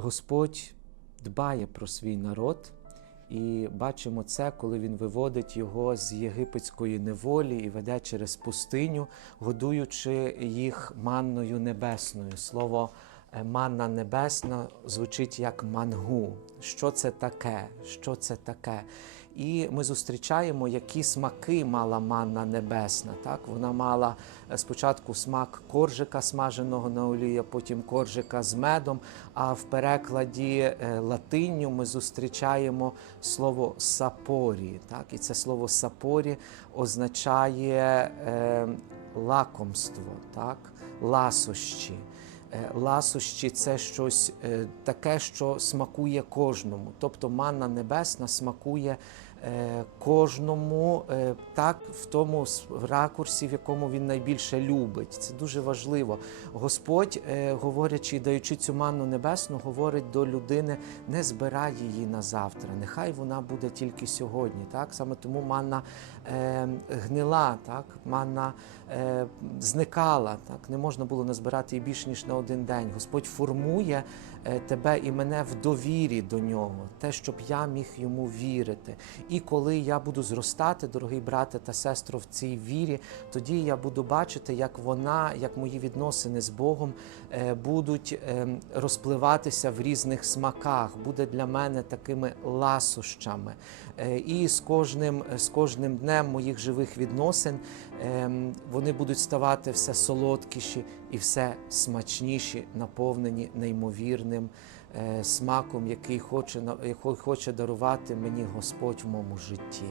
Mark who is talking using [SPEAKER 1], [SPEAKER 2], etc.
[SPEAKER 1] Господь дбає про свій народ, і бачимо це, коли він виводить його з єгипетської неволі і веде через пустиню, годуючи їх манною небесною. Слово манна небесна звучить як мангу. Що це таке? Що це таке? І ми зустрічаємо, які смаки мала манна небесна. Так? Вона мала е, спочатку смак коржика смаженого на олії, потім коржика з медом. А в перекладі е, латинню ми зустрічаємо слово сапорі. Так? І це слово сапорі означає е, лакомство, так? ласощі. Е, Ласощі це щось е, таке, що смакує кожному. Тобто манна небесна смакує е, кожному так в тому ракурсі, в якому він найбільше любить. Це дуже важливо. Господь, говорячи даючи цю манну небесну, говорить до людини: не збирай її на завтра. Нехай вона буде тільки сьогодні. Так саме тому манна гнила, так манна зникала. Так не можна було назбирати її більш ніж на один день. Господь формує е, тебе і мене в довірі до нього, те, щоб я міг йому вірити. І коли я буду зростати, дорогий брате та сестро, в цій вірі, тоді я буду бачити, як вона, як мої відносини з Богом е, будуть е, розпливатися в різних смаках, буде для мене такими ласощами. І з кожним, з кожним днем моїх живих відносин ем, вони будуть ставати все солодкіші і все смачніші, наповнені неймовірним е, смаком, який хоче, який хоче дарувати мені Господь в моєму житті.